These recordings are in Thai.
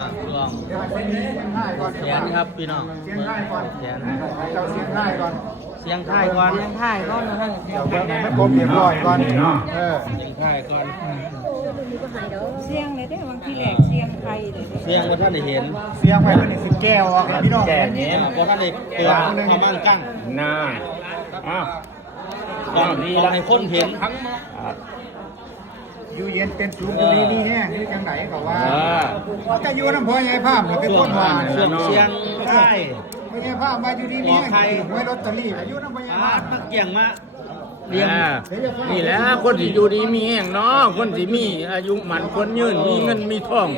ลองเสียงครับพี่น้องเสียงท้ายก่อนเสียงท้ายก่อนเสียงท้ายก่อนนะฮะเดี๋ยวไม่ครบเรียบร้อยก่อนเสียงท้ายก่อนเสียงเลยได้บางทีแหลกเสียงใครเลยเสียงว่าท่านได้เห็นเสียงไว้เป็นสิบแก้วพี่น้องแก่นี้ว่าท่านได้เกิดทำบ้านกั้งน่าต้องให้คนเห็นอยู่เย็นเป็นสูงอยู่ดีนี่แห้งนี่จังไหนก็ว่าจะอยู่น้ำพอใหญ่ภาพเป็นคนว่าเสียงใช่พอใหญ่ภาพมาอยู่ดีนี่ไว้ลอตเตอรี่อยู่น้ำพอใหญ่ภาพเกี่ยงมานี่แหละคนที่อยู่ดีมีแห่งเนาะคนที่มีอายุมันคนยืนมีเงินมีทอง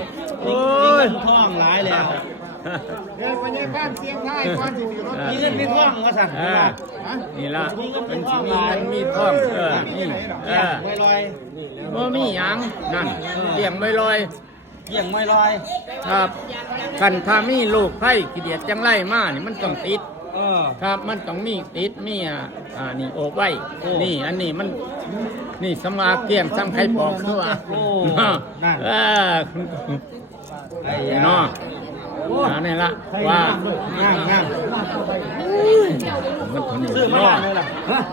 โอ้ยท่องหลายแล้วเดี๋ยวพอใหญ่ภาพเสียงท้ายก่อนสิรถมีเงินมีท่องว่าสั่งนี่ละเป็นที่มีเงินมีทองนี่ไม่ลอยบ่มีหยังนั่นเลี้ยงไม่ลอยเกี่ยงไม่ลอยครับกันถ้ามีโรคไข้ขี้เดียดจังไรมานี่มันต้องติดครับมันต้องมีติดมีนี่โอบไว้นี่อันนี้มันนี่สมาเกี่ยงซ้ำไข่ปอกด้วยนั่นไอ้เนาะนี่ละว่าง่างมันคนนี้ซื้อมาเลยล่ะ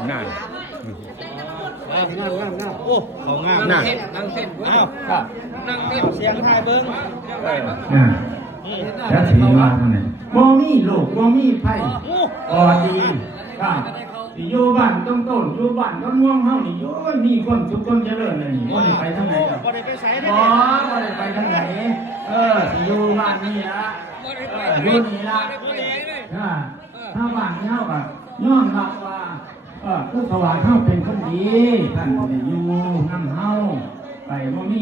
นั่นโอ้เขาง่ามนั่งเส้นอ้าวเสียงไทยเบิ้งแล้วสีมาเท่านั้นบ่มีโรคบ่มีไผ่ดีครับอยู่บ้านต้นอยู่บ้านต้นม่วงเฮานี่อยู่มีคนทุกคนเจริญเลยนี่บ่ได้ไปทางไหนครับบ่ได้ไปไสเด้บ่ได้ไปทางไหนสิอยู่บ้านนี่ละอยู่นี่ละถ้าบ้านเฮาก็ยอมรับว่าคือสว่างเฮาเป็นคนดีท่านอยู่นำเฮาไปบ่มี